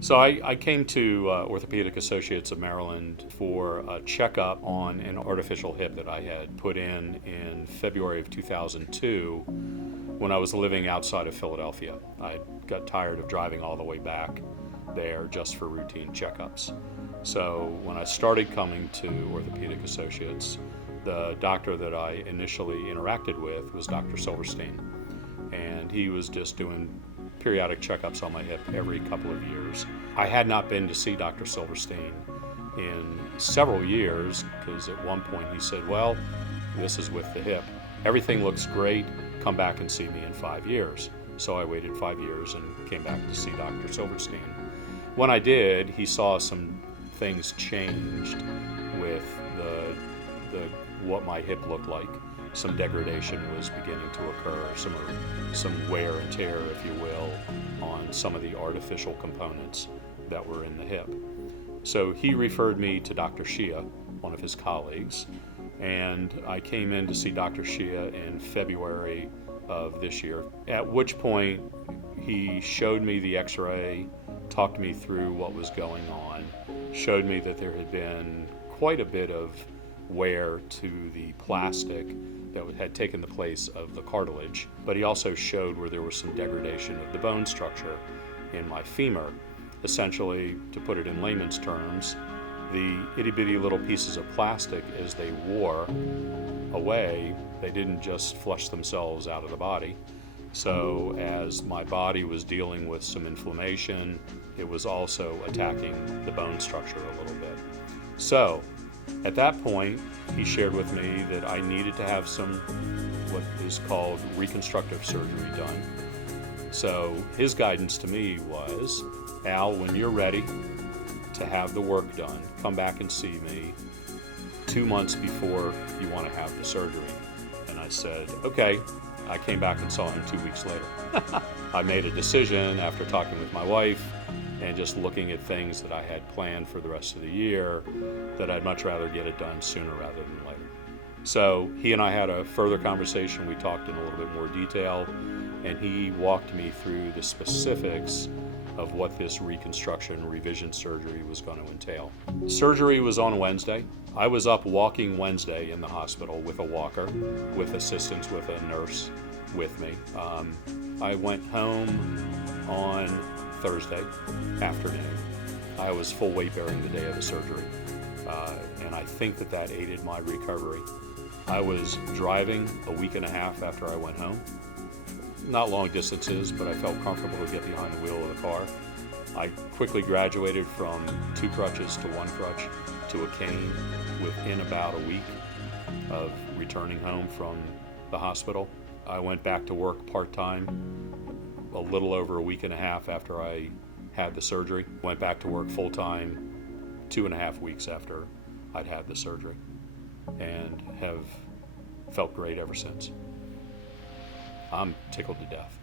So I came to Orthopedic Associates of Maryland for a checkup on an artificial hip that I had put in February of 2002 when I was living outside of Philadelphia. I got tired of driving all the way back there just for routine checkups. So when I started coming to Orthopedic Associates, the doctor that I initially interacted with was Dr. Silverstein, and he was just doing periodic checkups on my hip every couple of years. I had not been to see Dr. Silverstein in several years because at one point he said, well, this is with the hip. Everything looks great. Come back and see me in 5 years. So I waited 5 years and came back to see Dr. Silverstein. When I did, he saw some things changed with the what my hip looked like. Some degradation was beginning to occur, some wear and tear, if you will, on some of the artificial components that were in the hip. So he referred me to Dr. Shia, one of his colleagues, and I came in to see Dr. Shia in February of this year, at which point he showed me the x-ray, talked me through what was going on, showed me that there had been quite a bit of wear to the plastic that had taken the place of the cartilage, but he also showed where there was some degradation of the bone structure in my femur. Essentially, to put it in layman's terms, the itty-bitty little pieces of plastic, as they wore away, they didn't just flush themselves out of the body. So as my body was dealing with some inflammation, it was also attacking the bone structure a little bit. So at that point, he shared with me that I needed to have some what is called reconstructive surgery done. So his guidance to me was, Al, when you're ready to have the work done, come back and see me 2 months before you want to have the surgery. And I said, okay. I came back and saw him 2 weeks later. I made a decision after talking with my wife and just looking at things that I had planned for the rest of the year that I'd much rather get it done sooner rather than later. So he and I had a further conversation. We talked in a little bit more detail, and he walked me through the specifics of what this reconstruction revision surgery was going to entail. Surgery was on Wednesday. I was up walking Wednesday in the hospital with a walker, with assistance with a nurse with me. I went home on Thursday afternoon. I was full weight bearing the day of the surgery, and I think that aided my recovery. I was driving a week and a half after I went home. Not long distances, but I felt comfortable to get behind the wheel of the car. I quickly graduated from 2 crutches to 1 crutch to a cane within about a week of returning home from the hospital. I went back to work part-time a little over a week and a half after I had the surgery. Went back to work full-time 2.5 weeks after I'd had the surgery, and have felt great ever since. I'm tickled to death.